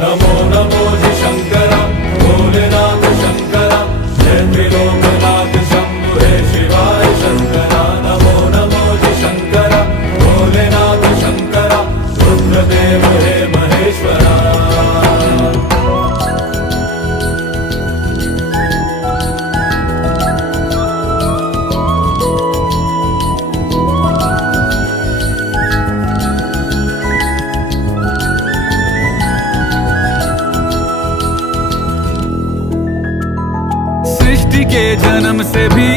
नमो नमो जी शंकरा भोलेनाथ शंकरा जय त्रिलोकनाथ शंभु हे शिवाय शंकरा नमो नमो जी शंकरा भोलेनाथ शंकरा रुद्रदेव हे महेश्वरा। सृष्टि के जन्म से भी